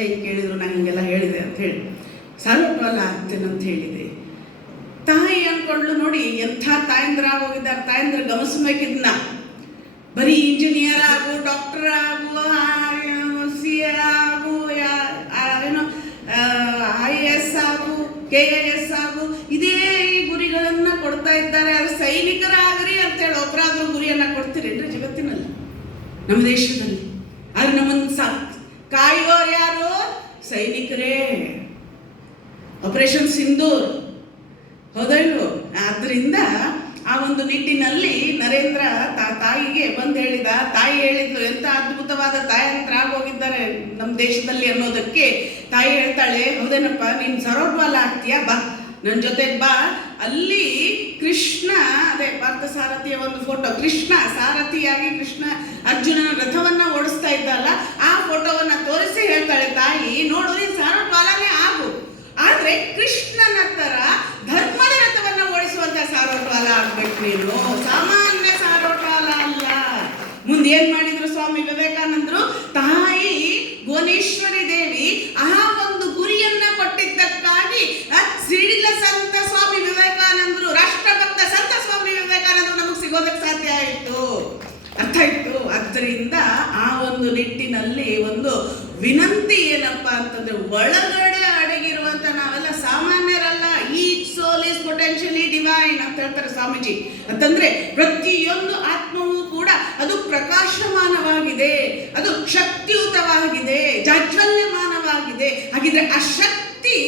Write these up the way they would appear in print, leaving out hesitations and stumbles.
ಬಂದೆ, ಹಿಂಗೆ ಕೇಳಿದ್ರು, ನಾನು ಹಿಂಗೆಲ್ಲ ಹೇಳಿದೆ ಅಂತ ಹೇಳಿ ಸಾಲೋಟ್ವಾಲ ಆಗ್ತೇನಂತ ಹೇಳಿದೆ. ತಾಯಿ ಅಂದ್ಕೊಂಡ್ಲು. ನೋಡಿ ಎಂಥ ತಾಯಂದ್ರಾಗೋಗಿದ್ದಾರೆ. ತಾಯಂದ್ರ ಗಮನಿಸ್ಬೇಕಿದ್ನ. ಬರೀ ಇಂಜಿನಿಯರ್ ಆಗು, ಡಾಕ್ಟರ್ ಆಗು, CA ಆಗು, ಏನೋ IAS ಆಗು, KAS ಆಗು, ಇದೇ ಈ ಗುರಿಗಳನ್ನು ಕೊಡ್ತಾ ಇದ್ದಾರೆ. ಅದು ಸೈನಿಕರಾಗ್ರಿ ಅಂತೇಳಿ ಒಬ್ಬರಾದ್ರೂ ಗುರಿಯನ್ನು ಕೊಡ್ತೀರೇನ್ರಿ ಜಗತ್ತಿನಲ್ಲಿ, ನಮ್ಮ ದೇಶದಲ್ಲಿ? ಆದ್ರೆ ನಮ್ಮನ್ನು ಕಾಯೋರು ಯಾರು? ಸೈನಿಕರೇ. ಆಪರೇಷನ್ ಸಿಂಧೂರ್, ಹೌದಲ್ವ? ಆದ್ದರಿಂದ ಆ ಒಂದು ನಿಟ್ಟಿನಲ್ಲಿ ನರೇಂದ್ರ ತಾಯಿಗೆ ಬಂದು ಹೇಳಿದ. ತಾಯಿ ಹೇಳಿದ್ಲು, ಎಂಥ ಅದ್ಭುತವಾದ ತಾಯಂತ್ರಾಗೋಗಿದ್ದಾರೆ ನಮ್ಮ ದೇಶದಲ್ಲಿ ಅನ್ನೋದಕ್ಕೆ ತಾಯಿ ಹೇಳ್ತಾಳೆ, ಹೌದೇನಪ್ಪ, ನೀನು ಸರೋಟ್ವಾಲ ಆಗ್ತೀಯಾ, ಬಾ ನನ್ನ ಜೊತೆಗೆ ಬಾ. ಅಲ್ಲಿ ಕೃಷ್ಣ, ಅದೇ ಪಾರ್ಥ ಸಾರಥಿಯ ಒಂದು ಫೋಟೋ, ಕೃಷ್ಣ ಸಾರಥಿಯಾಗಿ ಕೃಷ್ಣ ಅರ್ಜುನನ ರಥವನ್ನ ಓಡಿಸ್ತಾ ಇದ್ದಲ್ಲ, ಆ ಫೋಟೋವನ್ನ ತೋರಿಸಿ ಹೇಳ್ತಾಳೆ ತಾಯಿ, ನೋಡು ನೀನು ಸರೋಟ್ವಾಲನೇ ಆಗು, ಆದ್ರೆ ಕೃಷ್ಣನ ತರ ಧರ್ಮದ ರಥವನ್ನ ಓಡಿಸುವಂತ ಸಾರೋಟ್ವಾಲ ಆಗ್ಬೇಕು ನೀನು, ಸಾಮಾನ್ಯ ಸಾರೋಟ್ವಾಲ ಅಲ್ಲ. ಮುಂದೆ ಏನ್ ಮಾಡಿದ್ರು ಸ್ವಾಮಿ ವಿವೇಕಾನಂದರು? ತಾಯಿ ಭುವನೇಶ್ವರಿ ದೇವಿ ಆ ಒಂದು ಗುರಿಯನ್ನ ಕೊಟ್ಟಿದ್ದಕ್ಕಾಗಿ ಸಿಡಿಲ ಸಂತ ಸ್ವಾಮಿ ವಿವೇಕಾನಂದರು, ರಾಷ್ಟ್ರಭಕ್ತ ಸಂತ ಸ್ವಾಮಿ ವಿವೇಕಾನಂದರು ನಮಗೆ ಸಿಗೋದಕ್ಕೆ ಸಾಧ್ಯ ಆಯಿತು. ಅರ್ಥ ಆಯ್ತು? ಆದ್ದರಿಂದ ಆ ಒಂದು ನಿಟ್ಟಿನಲ್ಲಿ ಒಂದು ವಿನಂತಿ ಏನಪ್ಪ ಅಂತಂದ್ರೆ, ಒಳಗಡೆ ಅಡಗಿರುವಂತ ನಾವೆಲ್ಲ ಸಾಮಾನ್ಯರಲ್ಲ. Each soul is potentially divine ಅಂತ ಹೇಳ್ತಾರೆ ಸ್ವಾಮೀಜಿ. ಅಂತಂದ್ರೆ ಪ್ರತಿಯೊಂದು ಆತ್ಮವೂ ಕೂಡ ಅದು ಪ್ರಕಾಶಮಾನವಾಗಿದೆ, ಅದು ಶಕ್ತಿಯುತವಾಗಿದೆ, ಜಾಜ್ವಲ್ಯಮಾನವಾಗಿದೆ. ಹಾಗಿದ್ರೆ ಆ ಶಕ್ತಿ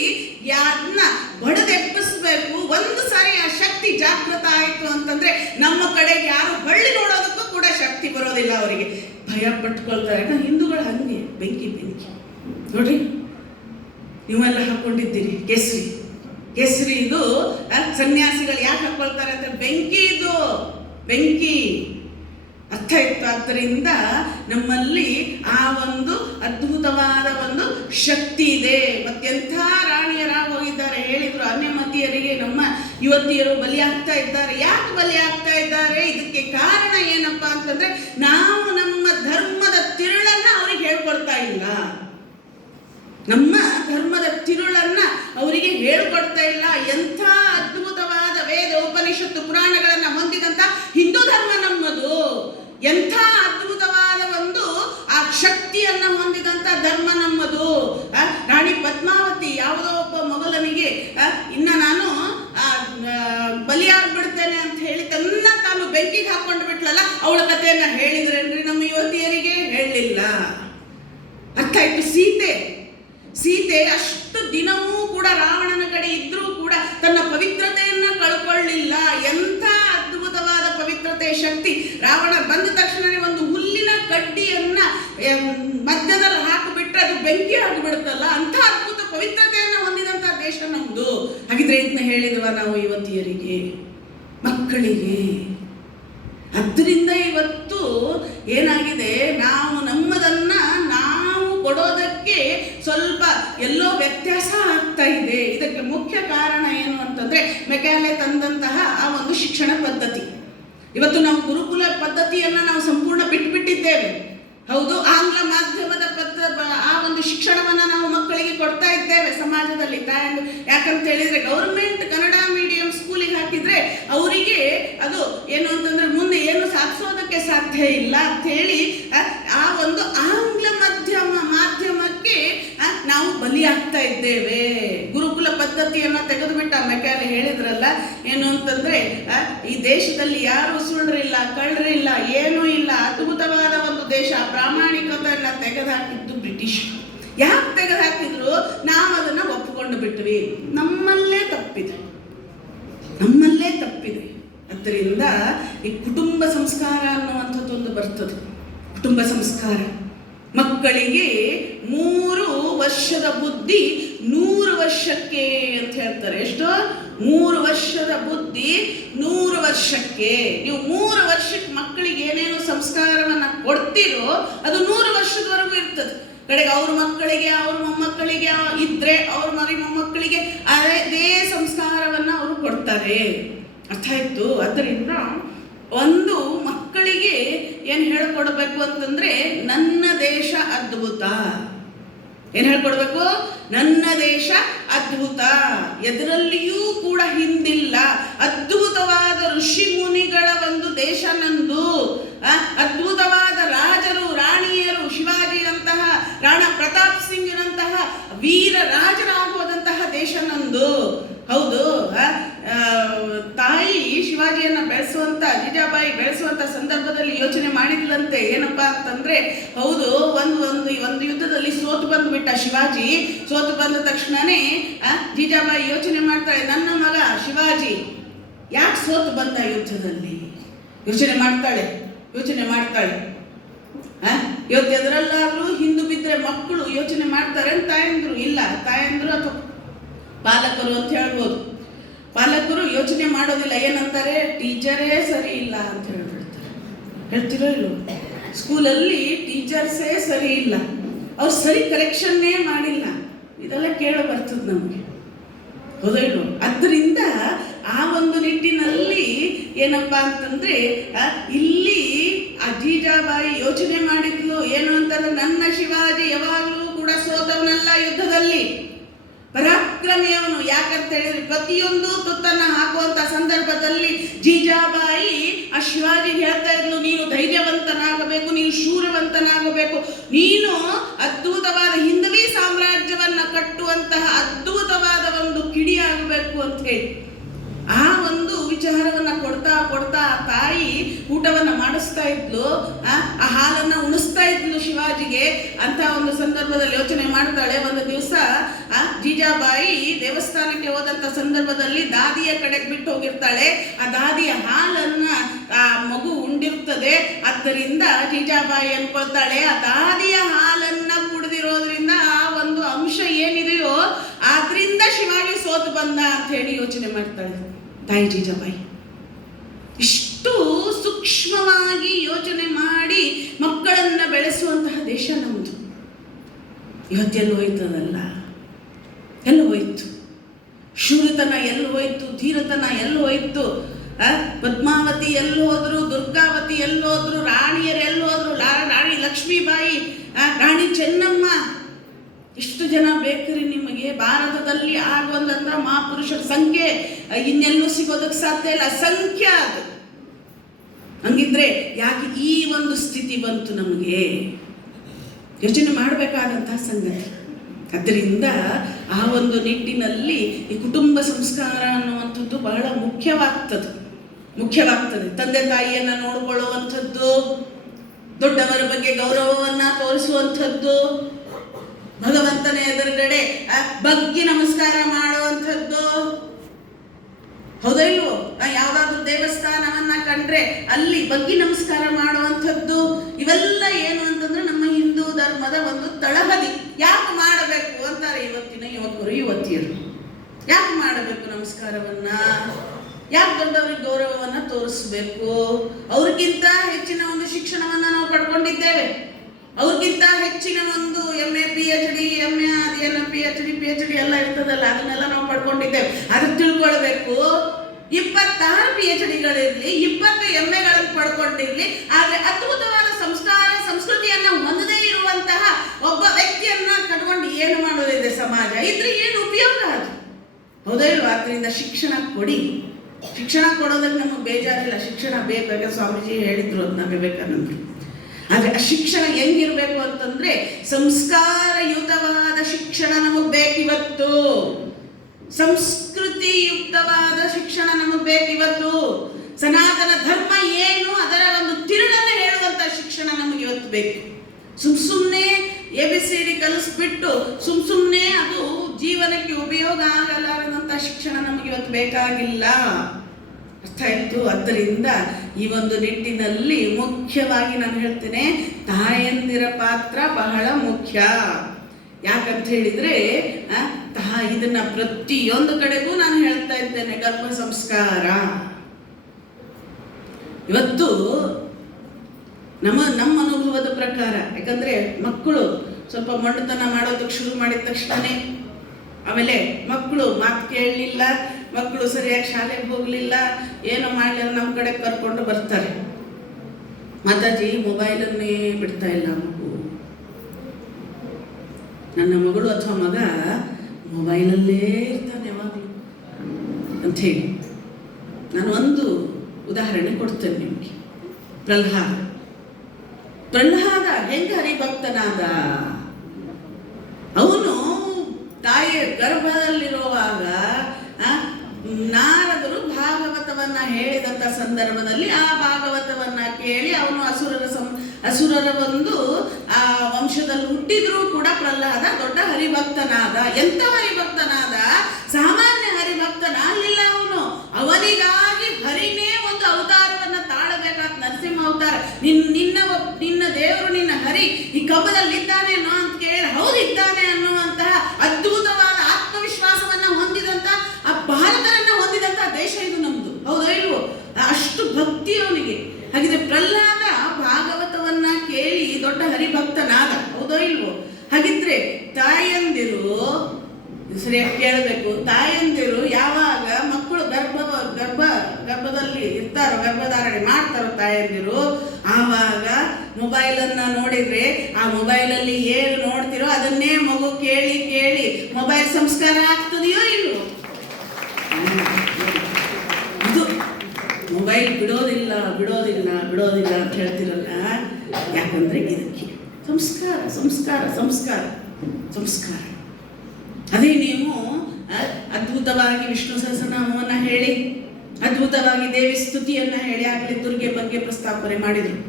ಯಾರನ್ನ ಬಡದೆಬ್ಬಿಸ್ಬೇಕು. ಒಂದು ಸಾರಿ ಆ ಶಕ್ತಿ ಜಾಗೃತ ಆಯಿತು ಅಂತಂದ್ರೆ ನಮ್ಮ ಕಡೆಗೆ ಯಾರು ಬಳ್ಳಿ ನೋಡೋದಕ್ಕೂ ಕೂಡ ಶಕ್ತಿ ಬರೋದಿಲ್ಲ. ಅವರಿಗೆ ಭಯ ಪಟ್ಕೊಳ್ತಾರೆ. ಹಿಂದೂಗಳು ಹಂಗೆ ಬೆಂಕಿ ನೋಡ್ರಿ, ನೀವೆಲ್ಲ ಹಾಕೊಂಡಿದ್ದೀರಿ ಕೇಸರಿ ಇದು ಸನ್ಯಾಸಿಗಳು ಯಾಕೆ ಹಾಕೊಳ್ತಾರೆ ಅಂತ, ಬೆಂಕಿ ಇದು, ಬೆಂಕಿ. ಅರ್ಥ ಇತ್ತು? ಆದ್ದರಿಂದ ನಮ್ಮಲ್ಲಿ ಆ ಒಂದು ಅದ್ಭುತವಾದ ಒಂದು ಶಕ್ತಿ ಇದೆ. ಮತ್ತೆಂಥ ರಾಣಿಯರಾಗೋಗಿದ್ದಾರೆ ಹೇಳಿದ್ರು. ಅನ್ಯಮತಿಯರಿಗೆ ನಮ್ಮ ಯುವತಿಯರು ಬಲಿಯಾಗ್ತಾ ಇದ್ದಾರೆ. ಯಾಕೆ ಬಲಿಯಾಗ್ತಾ ಇದ್ದಾರೆ? ಇದಕ್ಕೆ ಕಾರಣ ಏನಪ್ಪಾ ಅಂತಂದ್ರೆ, ನಾವು ನಮ್ಮ ಧರ್ಮದ ತಿರುಳನ್ನ ಅವ್ರಿಗೆ ಹೇಳ್ಕೊಡ್ತಾ ಇಲ್ಲ. ನಮ್ಮ ಧರ್ಮದ ತಿರುಳನ್ನ ಅವರಿಗೆ ಹೇಳ್ಕೊಡ್ತಾ ಇಲ್ಲ. ಎಂಥ ಅದ್ಭುತವಾದ ವೇದ ಉಪನಿಷತ್ತು ಪುರಾಣಗಳನ್ನ ಹೊಂದಿದಂತ ಹಿಂದೂ ಧರ್ಮ ನಮ್ಮದು. ಎಂಥ ಅದ್ಭುತವಾದ ಒಂದು ಆ ಶಕ್ತಿಯನ್ನ ಹೊಂದಿದಂತ ಧರ್ಮ ನಮ್ಮದು. ರಾಣಿ ಪದ್ಮಾವತಿ ಯಾವುದೋ ಒಬ್ಬ ಮೊಘಲನಿಗೆ ಇನ್ನ ನಾನು ಬಲಿಯಾಗ್ಬಿಡ್ತೇನೆ ಅಂತ ಹೇಳಿ ತಾನು ಬೆಂಕಿಗೆ ಹಾಕೊಂಡು ಬಿಟ್ಲಲ್ಲ, ಅವಳ ಕಥೆಯನ್ನ ಹೇಳಿದ್ರೇನ್ರಿ ನಮ್ಮ ಯುವತಿಯರಿಗೆ? ಹೇಳಲಿಲ್ಲ. ಅರ್ಥ ಆಯ್ತು? ಸೀತೆ ಅಷ್ಟು ದಿನವೂ ಕೂಡ ರಾವಣನ ಕಡೆ ಇದ್ರೂ ಕೂಡ ತನ್ನ ಪವಿತ್ರತೆಯನ್ನ ಕಳ್ಕೊಳ್ಳಿಲ್ಲ. ಎಂಥ ಅದ್ಭುತವಾದ ಪವಿತ್ರತೆ ಶಕ್ತಿ! ರಾವಣ ಬಂದ ತಕ್ಷಣವೇ ಒಂದು ಹುಲ್ಲಿನ ಕಡ್ಡಿಯನ್ನ ಮಧ್ಯದಲ್ಲಿ ಹಾಕಿಬಿಟ್ರೆ ಅದು ಬೆಂಕಿ ಆಗಿಬಿಡುತ್ತಲ್ಲ, ಅಂಥ ಅದ್ಭುತ ಪವಿತ್ರತೆಯನ್ನ ಹೊಂದಿದಂತ ದೇಶ ನಮ್ದು. ಹಾಗಿದ್ರೆ ಇದನ್ನ ಹೇಳಿದ್ವ ನಾವು ಯುವತಿಯರಿಗೆ, ಮಕ್ಕಳಿಗೆ? ಅದರಿಂದ ಇವತ್ತು ಏನಾಗಿದೆ, ನಾವು ನಮ್ಮದನ್ನ ನಾವು ಕೊಡೋದಕ್ಕೆ ಸ್ವಲ್ಪ ಎಲ್ಲೋ ವ್ಯತ್ಯಾಸ ಆಗ್ತಾ ಇದೆ. ಇದಕ್ಕೆ ಮುಖ್ಯ ಕಾರಣ ಏನು ಅಂತಂದ್ರೆ, ಮೆಕ್ಯಾಲೆ ತಂದಂತಹ ಆ ಒಂದು ಶಿಕ್ಷಣ ಪದ್ಧತಿ. ಇವತ್ತು ನಾವು ಗುರುಕುಲ ಪದ್ಧತಿಯನ್ನ ನಾವು ಸಂಪೂರ್ಣ ಬಿಟ್ಬಿಟ್ಟಿದ್ದೇವೆ. ಹೌದು, ಆಂಗ್ಲ ಮಾಧ್ಯಮದ ಆ ಒಂದು ಶಿಕ್ಷಣವನ್ನ ನಾವು ಮಕ್ಕಳಿಗೆ ಕೊಡ್ತಾ ಇದ್ದೇವೆ ಸಮಾಜದಲ್ಲಿ. ಯಾಕಂತ ಹೇಳಿದ್ರೆ ಗೌರ್ಮೆಂಟ್ ಕನ್ನಡ ಮೀಡಿಯಂ ಸ್ಕೂಲಿಗೆ ಹಾಕಿದ್ರೆ ಅವರಿಗೆ ಅದು ಏನು ಅಂತಂದ್ರೆ ಮುಂದೆ ಏನು ಸಾಧಿಸೋದಕ್ಕೆ ಸಾಧ್ಯ ಇಲ್ಲ ಅಂತ ಹೇಳಿ ಆ ಒಂದು ಆಂಗ್ಲ ಮಾಧ್ಯಮಕ್ಕೆ ನಾವು ಬಲಿಯಾಗ್ತಾ ಇದ್ದೇವೆ. ಗುರುಕುಲ ಪದ್ಧತಿಯನ್ನ ತೆಗೆದುಬಿಟ್ಟ ಮೆಕ್ಯಾಲೆ ಹೇಳಿದ್ರಲ್ಲ, ಏನು ಅಂತಂದ್ರೆ ಈ ದೇಶದಲ್ಲಿ ಯಾರು ಸುಳ್ಳರಿಲ್ಲ, ಕಳ್ಳರಿಲ್ಲ, ಏನೂ ಇಲ್ಲ, ಅದ್ಭುತವಾದ ಒಂದು ದೇಶ. ಪ್ರಾಮಾಣಿಕತೆಯನ್ನ ತೆಗೆದುಹಾಕಿದ್ದು ಬ್ರಿಟಿಷ್. ಯಾಕೆ ತೆಗೆದುಹಾಕಿದ್ರು? ನಾವು ಅದನ್ನ ಒಪ್ಪಿಕೊಂಡು ಬಿಟ್ವಿ. ನಮ್ಮಲ್ಲೇ ತಪ್ಪಿದೆ. ಅದರಿಂದ ಈ ಕುಟುಂಬ ಸಂಸ್ಕಾರ ಅನ್ನುವಂಥದ್ದು ಒಂದು ಬರ್ತದೆ. ಕುಟುಂಬ ಸಂಸ್ಕಾರ ಮಕ್ಕಳಿಗೆ 3 ವರ್ಷದ ಬುದ್ಧಿ 100 ವರ್ಷಕ್ಕೆ ಅಂತ ಹೇಳ್ತಾರೆ. ಎಷ್ಟು? 3 ವರ್ಷದ ಬುದ್ಧಿ 100 ವರ್ಷಕ್ಕೆ. ನೀವು 3 ವರ್ಷಕ್ಕೆ ಮಕ್ಕಳಿಗೆ ಏನೇನು ಸಂಸ್ಕಾರವನ್ನ ಕೊಡ್ತೀರೋ ಅದು 100 ವರ್ಷದವರೆಗೂ ಇರ್ತದೆ. ಕಡೆಗೆ ಅವ್ರ ಮಕ್ಕಳಿಗೆ, ಅವ್ರ ಮೊಮ್ಮಕ್ಕಳಿಗೆ ಇದ್ರೆ ಅವ್ರ ಮೊಮ್ಮಕ್ಕಳಿಗೆ ಅದೇ ಸಂಸ್ಕಾರವನ್ನ ಅವರು ಕೊಡ್ತಾರೆ. ಅರ್ಥ ಆಯ್ತು? ಅದರಿಂದ ಒಂದು ಮಕ್ಕಳಿಗೆ ಏನು ಹೇಳ್ಕೊಡ್ಬೇಕು ಅಂತಂದ್ರೆ, ನನ್ನ ದೇಶ ಅದ್ಭುತ, ಏನು ಹೇಳ್ಕೊಡ್ಬೇಕು? ನನ್ನ ದೇಶ ಅದ್ಭುತ, ಎದರಲ್ಲಿಯೂ ಕೂಡ ಹಿಂದಿಲ್ಲ, ಅದ್ಭುತವಾದ ಋಷಿ ಮುನಿಗಳ ಒಂದು ದೇಶ ನಂದು, ಅದ್ಭುತವಾದ ರಾಜರು ರಾಣಿಯರು, ಶಿವಾಜಿಯಂತಹ, ರಾಣಾ ಪ್ರತಾಪ್ ಸಿಂಗ್ನಂತಹ ವೀರ ರಾಜರಾಗುವುದಂತಹ ದೇಶ ನಂದು. ಹೌದು, ತಾಯಿ ಶಿವಾಜಿಯನ್ನ ಬೆಳೆಸುವಂತ, ಜಿಜಾಬಾಯಿ ಬೆಳೆಸುವಂತ ಸಂದರ್ಭದಲ್ಲಿ ಯೋಚನೆ ಮಾಡಿದ್ಲಂತೆ. ಏನಪ್ಪಾ ಅಂತಂದ್ರೆ, ಹೌದು, ಒಂದು ಯುದ್ಧದಲ್ಲಿ ಸೋತು ಬಂದ್ಬಿಟ್ಟ ಶಿವಾಜಿ. ಸೋತು ಬಂದ ತಕ್ಷಣನೇ ಜಿಜಾಬಾಯಿ ಯೋಚನೆ ಮಾಡ್ತಾಳೆ, ನನ್ನ ಮಗ ಶಿವಾಜಿ ಯಾಕೆ ಸೋತು ಬಂದ ಯುದ್ಧದಲ್ಲಿ? ಯೋಚನೆ ಮಾಡ್ತಾಳೆ. ಇವತ್ತು ಎದರಲ್ಲಾದ್ರೂ ಹಿಂದು ಬಿದ್ದರೆ ಮಕ್ಕಳು ಯೋಚನೆ ಮಾಡ್ತಾರೆ ತಾಯಂದ್ರು. ಇಲ್ಲ, ತಾಯಂದ್ರು ಅಥವಾ ಪಾಲಕರು ಅಂತ ಹೇಳ್ಬೋದು. ಪಾಲಕರು ಯೋಚನೆ ಮಾಡೋದಿಲ್ಲ. ಏನಂತಾರೆ? ಟೀಚರೇ ಸರಿ ಇಲ್ಲ ಅಂತ ಹೇಳ್ಬಿಡ್ತಾರೆ. ಹೇಳ್ತಿರೋ ಇಲ್ಲೋ? ಸ್ಕೂಲಲ್ಲಿ ಟೀಚರ್ಸೇ ಸರಿ ಇಲ್ಲ, ಅವ್ರು ಸರಿ ಕರೆಕ್ಷನ್ನೇ ಮಾಡಿಲ್ಲ. ಇದೆಲ್ಲ ಕೇಳೋ ಬರ್ತದೆ ನಮಗೆ, ಹೌದಾ ಇಲ್ಲೋ? ಅದರಿಂದ ಆ ಒಂದು ನಿಟ್ಟಿನಲ್ಲಿ ಏನಪ್ಪಾ ಅಂತಂದ್ರೆ, ಇಲ್ಲಿ ಜೀಜಾಬಾಯಿ ಯೋಚನೆ ಮಾಡಿದ್ಲು ಏನು ಅಂತಂದ್ರೆ, ನನ್ನ ಶಿವಾಜಿ ಯಾವಾಗಲೂ ಕೂಡ ಸೋತವನಲ್ಲ ಯುದ್ಧದಲ್ಲಿ, ಪರಾಕ್ರಮಿಯವನು. ಯಾಕಂತ ಹೇಳಿದ್ರೆ, ಪ್ರತಿಯೊಂದು ತುತ್ತನ್ನ ಹಾಕುವಂತ ಸಂದರ್ಭದಲ್ಲಿ ಜೀಜಾಬಾಯಿ ಆ ಶಿವಾಜಿಗೆ ಹೇಳ್ತಾ ಇದ್ಲು, ನೀನು ಧೈರ್ಯವಂತನಾಗಬೇಕು, ನೀನು ಶೂರವಂತನಾಗಬೇಕು, ನೀನು ಅದ್ಭುತವಾದ ಹಿಂದವಿ ಸಾಮ್ರಾಜ್ಯವನ್ನ ಕಟ್ಟುವಂತಹ ಅದ್ಭುತವಾದ ಒಂದು ಕಿಡಿಯಾಗಬೇಕು ಅಂತ ಹೇಳಿ ಆ ಒಂದು ವಿಚಾರವನ್ನ ಕೊಡ್ತಾ ಕೊಡ್ತಾ ತಾಯಿ ಊಟವನ್ನ ಮಾಡಿಸ್ತಾ ಇದ್ಲು, ಆ ಹಾಲನ್ನ ಉಣಿಸ್ತಾ ಇದ್ಲು ಶಿವಾಜಿಗೆ. ಅಂತ ಒಂದು ಸಂದರ್ಭದಲ್ಲಿ ಯೋಚನೆ ಮಾಡ್ತಾಳೆ. ಒಂದು ದಿವಸ ಜೀಜಾಬಾಯಿ ದೇವಸ್ಥಾನಕ್ಕೆ ಹೋದಂತ ಸಂದರ್ಭದಲ್ಲಿ ದಾದಿಯ ಕಡೆಗೆ ಬಿಟ್ಟು ಹೋಗಿರ್ತಾಳೆ. ಆ ದಾದಿಯ ಹಾಲನ್ನ ಆ ಮಗು ಉಂಡಿರ್ತದೆ. ಆದ್ದರಿಂದ ಜೀಜಾಬಾಯಿ ಅನ್ಕೊಳ್ತಾಳೆ, ಆ ದಾದಿಯ ಹಾಲನ್ನ ಕುಡಿದಿರೋದ್ರಿಂದ ಆ ಒಂದು ಅಂಶ ಏನಿದೆಯೋ ಆದ್ರಿಂದ ಶಿವಾಜಿ ಸೋತು ಬಂದ ಅಂತ ಹೇಳಿ ಯೋಚನೆ ಮಾಡ್ತಾಳೆ ತಾಯಿ ಜೀಜಾಬಾಯಿ. ಇಷ್ಟು ಸೂಕ್ಷ್ಮವಾಗಿ ಯೋಚನೆ ಮಾಡಿ ಮಕ್ಕಳನ್ನ ಬೆಳೆಸುವಂತಹ ದೇಶ ನಮ್ಮದು. ಇವತ್ತೆಲ್ಲ ಹೋಯ್ತದಲ್ಲ, ಎಲ್ಲ ಹೋಯ್ತು. ಶೂರತನ ಎಲ್ಲ ಹೋಯ್ತು, ಧೀರತನ ಎಲ್ಲ ಹೋಯ್ತು. ಪದ್ಮಾವತಿ ಎಲ್ಲಿ ಹೋದ್ರು, ದುರ್ಗಾವತಿ ಎಲ್ಲಿ ಹೋದ್ರು, ರಾಣಿಯರು ಎಲ್ಲಿ ಹೋದ್ರು, ರಾಣಿ ಲಕ್ಷ್ಮೀಬಾಯಿ, ರಾಣಿ ಚೆನ್ನಮ್ಮ, ಇಷ್ಟು ಜನ ಬೇಕ್ರಿ ನಿಮಗೆ. ಭಾರತದಲ್ಲಿ ಆಗುವಂತ ಮಹಾಪುರುಷರ ಸಂಖ್ಯೆ ಇನ್ನೆಲ್ಲೂ ಸಿಗೋದಕ್ಕೆ ಸಾಧ್ಯ ಇಲ್ಲ, ಅಸಂಖ್ಯ ಅದು. ಹಂಗಿದ್ರೆ ಯಾಕೆ ಈ ಒಂದು ಸ್ಥಿತಿ ಬಂತು ನಮಗೆ? ಯೋಚನೆ ಮಾಡಬೇಕಾದಂತಹ ಸಂಗತಿ. ಅದರಿಂದ ಆ ಒಂದು ನಿಟ್ಟಿನಲ್ಲಿ ಈ ಕುಟುಂಬ ಸಂಸ್ಕಾರ ಅನ್ನುವಂಥದ್ದು ಬಹಳ ಮುಖ್ಯವಾಗ್ತದೆ. ತಂದೆ ತಾಯಿಯನ್ನ ನೋಡಿಕೊಳ್ಳುವಂಥದ್ದು, ದೊಡ್ಡವರ ಬಗ್ಗೆ ಗೌರವವನ್ನ ತೋರಿಸುವಂಥದ್ದು, ಭಗವಂತನ ಎದುರುಗಡೆ ಬಗ್ಗಿ ನಮಸ್ಕಾರ ಮಾಡುವಂಥದ್ದು, ಹೌದಾ ಇಲ್ವೋ? ಯಾವ್ದಾದ್ರು ದೇವಸ್ಥಾನವನ್ನ ಕಂಡ್ರೆ ಅಲ್ಲಿ ಬಗ್ಗಿ ನಮಸ್ಕಾರ ಮಾಡುವಂಥದ್ದು, ಇವೆಲ್ಲ ಏನು ಅಂತಂದ್ರೆ ನಮ್ಮ ಹಿಂದೂ ಧರ್ಮದ ಒಂದು ತಳಹದಿ. ಯಾಕೆ ಮಾಡಬೇಕು ಅಂತಾರೆ ಇವತ್ತಿನ ಯುವಕರು ಯುವತಿಯರು. ಯಾಕೆ ಮಾಡಬೇಕು ನಮಸ್ಕಾರವನ್ನ? ಯಾಕೆ ದೊಡ್ಡವರಿಗೆ ಗೌರವವನ್ನ ತೋರಿಸ್ಬೇಕು? ಅವ್ರಿಗಿಂತ ಹೆಚ್ಚಿನ ಒಂದು ಶಿಕ್ಷಣವನ್ನ ನಾವು ಪಡ್ಕೊಂಡಿದ್ದೇವೆ. ಅವ್ರಿಗಿಂತ ಹೆಚ್ಚಿನ ಒಂದು MA PhD MA ಅದೇನು PhD ಎಲ್ಲ ಇರ್ತದಲ್ಲ, ಅದನ್ನೆಲ್ಲ ನಾವು ಪಡ್ಕೊಂಡಿದ್ದೇವೆ. ಅದು ತಿಳ್ಕೊಳ್ಬೇಕು. 26 PhDಗಳಿರ್ಲಿ, 20 MAಗಳನ್ನು ಪಡ್ಕೊಂಡಿರ್ಲಿ, ಆದ್ರೆ ಅದ್ಭುತವಾದ ಸಂಸ್ಕೃತಿಯನ್ನ ಹೊಂದದೇ ಇರುವಂತಹ ಒಬ್ಬ ವ್ಯಕ್ತಿಯನ್ನ ಕಟ್ಕೊಂಡು ಏನು ಮಾಡೋದಿದೆ ಸಮಾಜ? ಇದ್ರೆ ಏನು ಉಪಯೋಗ ಅದು? ಹೌದಾ ಇಲ್ವಾ? ಆದ್ರಿಂದ ಶಿಕ್ಷಣ ಕೊಡಿ. ಶಿಕ್ಷಣ ಕೊಡೋದಕ್ಕೆ ನಮಗೆ ಬೇಜಾರಿಲ್ಲ, ಶಿಕ್ಷಣ ಬೇಕಾಗ ಸ್ವಾಮೀಜಿ ಹೇಳಿದ್ರು ಅದನ್ನ ವಿವೇಕಾನಂದರು. ಆದ್ರೆ ಆ ಶಿಕ್ಷಣ ಹೆಂಗಿರ್ಬೇಕು ಅಂತಂದ್ರೆ ಸಂಸ್ಕಾರಯುತವಾದ ಶಿಕ್ಷಣ ನಮಗ್ ಬೇಕಿವತ್ತು, ಸಂಸ್ಕೃತಿಯುಕ್ತವಾದ ಶಿಕ್ಷಣ ನಮಗ್ ಬೇಕಿವತ್ತು. ಸನಾತನ ಧರ್ಮ ಏನು ಅದರ ಒಂದು ತಿರುಳನ್ನು ಹೇಳುವಂತ ಶಿಕ್ಷಣ ನಮಗೆ ಇವತ್ತು ಬೇಕು. ಸುಮ್ನೆ ABCD ಕಲಿಸ್ಬಿಟ್ಟು ಸುಮ್ನೆ ಅದು ಜೀವನಕ್ಕೆ ಉಪಯೋಗ ಆಗಲಾರದಂತ ಶಿಕ್ಷಣ ನಮಗೆ ಇವತ್ತು ಬೇಕಾಗಿಲ್ಲ. ಅರ್ಥ ಆಯ್ತು? ಆದ್ದರಿಂದ ಈ ಒಂದು ನಿಟ್ಟಿನಲ್ಲಿ ಮುಖ್ಯವಾಗಿ ನಾನು ಹೇಳ್ತೇನೆ, ತಾಯಂದಿರ ಪಾತ್ರ ಬಹಳ ಮುಖ್ಯ. ಯಾಕಂತ ಹೇಳಿದ್ರೆ ಇದನ್ನ ಪ್ರತಿಯೊಂದು ಕಡೆಗೂ ನಾನು ಹೇಳ್ತಾ ಇದ್ದೇನೆ. ಗರ್ಭ ಸಂಸ್ಕಾರ ಇವತ್ತು ನಮ್ಮ ಅನುಭವದ ಪ್ರಕಾರ, ಯಾಕಂದ್ರೆ ಮಕ್ಕಳು ಸ್ವಲ್ಪ ಮೊಂಡತನ ಮಾಡೋದಕ್ಕೆ ಶುರು ಮಾಡಿದ ತಕ್ಷಣನೇ, ಆಮೇಲೆ ಮಕ್ಕಳು ಮಾತು ಕೇಳಲಿಲ್ಲ, ಮಕ್ಕಳು ಸರಿಯಾಗಿ ಶಾಲೆಗೆ ಹೋಗಲಿಲ್ಲ, ಏನೋ ಮಾಡಲಿಲ್ಲ, ನಮ್ಮ ಕಡೆ ಕರ್ಕೊಂಡು ಬರ್ತಾರೆ. ಮಾತಾಜಿ ಮೊಬೈಲನ್ನೇ ಬಿಡ್ತಾ ಇಲ್ಲ ಮಗು, ನನ್ನ ಮಗಳು ಅಥವಾ ಮಗ ಮೊಬೈಲಲ್ಲೇ ಇರ್ತಾನೆ ಯಾವಾಗಲೂ ಅಂಥೇಳಿ. ನಾನು ಒಂದು ಉದಾಹರಣೆ ಕೊಡ್ತೇನೆ ನಿಮಗೆ. ಪ್ರಹ್ಲಾದ ಹೆಂಗೆ ಹರಿಭಕ್ತನಾದ? ಅವನು ತಾಯಿಯ ಗರ್ಭದಲ್ಲಿರುವಾಗ ನಾರದರು ಭಾಗವತವನ್ನ ಹೇಳಿದಂಥ ಸಂದರ್ಭದಲ್ಲಿ ಆ ಭಾಗವತವನ್ನ ಕೇಳಿ ಅವನು ಅಸುರರ ಒಂದು ಆ ವಂಶದಲ್ಲಿ ಹುಟ್ಟಿದ್ರೂ ಕೂಡ ಪ್ರಹ್ಲಾದ ದೊಡ್ಡ ಹರಿಭಕ್ತನಾದ. ಎಂತ ಹರಿಭಕ್ತನಾದ? ಸಾಮಾನ್ಯ ಹರಿಭಕ್ತನಾಗಲಿಲ್ಲ ಅವನು. ಅವನಿಗಾಗಿ ಹರಿನೇ ಒಂದು ಅವತಾರವನ್ನ ತಾಳಬೇಕಾದ ನರಸಿಂಹ ಅವತಾರ. ನಿನ್ನ ದೇವರು, ನಿನ್ನ ಹರಿ ಈ ಕಬ್ಬದಲ್ಲಿ ಇದ್ದಾನೇನೋ ಅಂತ ಕೇಳಿ ಹೌದು ಇದ್ದಾನೆ ಅನ್ನುವಂತಹ ಅದ್ಭುತವಾದ ಆತ್ಮವಿಶ್ವಾಸವನ್ನ ಹೊಂದಿದಂತ ಆ ಭಾರತರನ್ನ ಹೊಂದಿದಂತ ದೇಶ ಇದು ನಮ್ದು. ಹೌದೋ ಇಲ್ವೋ? ಅಷ್ಟು ಭಕ್ತಿ ಅವನಿಗೆ. ಹಾಗಿದ್ರೆ ಪ್ರಹ್ಲಾದ ಭಾಗವತವನ್ನ ಕೇಳಿ ದೊಡ್ಡ ಹರಿಭಕ್ತನಾದ. ಹೌದೋ ಇಲ್ವೋ? ಹಾಗಿದ್ರೆ ತಾಯಂದಿರು ಸರಿಯಾಗಿ ಕೇಳಬೇಕು. ತಾಯಂದಿರು ಯಾವಾಗ ಮಕ್ಕಳು ಗರ್ಭದಲ್ಲಿ ಇರ್ತಾರೋ, ಗರ್ಭಧಾರಣೆ ಮಾಡ್ತಾರೋ ತಾಯಂದಿರು, ಆವಾಗ ಮೊಬೈಲನ್ನ ನೋಡಿದ್ರೆ ಆ ಮೊಬೈಲಲ್ಲಿ ಏನು ನೋಡ್ತಿರೋ ಅದನ್ನೇ ಮಗು ಕೇಳಿ ಕೇಳಿ ಮೊಬೈಲ್ ಸಂಸ್ಕಾರ ಆಗ್ತದೆಯೋ ಇಲ್ವೋ? ಇದು ಮೊಬೈಲ್ ಬಿಡೋದಿಲ್ಲ ಬಿಡೋದಿಲ್ಲ ಬಿಡೋದಿಲ್ಲ ಅಂತ ಹೇಳ್ತಿರಲ್ಲ, ಯಾಕಂದ್ರೆ ಇದಕ್ಕೆ ಸಂಸ್ಕಾರ ಸಂಸ್ಕಾರ ಸಂಸ್ಕಾರ ಸಂಸ್ಕಾರ. ಅದೇ ನೀವು ಅದ್ಭುತವಾಗಿ ವಿಷ್ಣು ಸಹಸ್ರನಾಮವನ್ನು ಹೇಳಿ, ಅದ್ಭುತವಾಗಿ ದೇವಿ ಸ್ತುತಿಯನ್ನ ಹೇಳಿ, ಆಗಲಿ ದುರ್ಗೆ ಬಗ್ಗೆ ಪ್ರಸ್ತಾಪನೆ ಮಾಡಿದರು.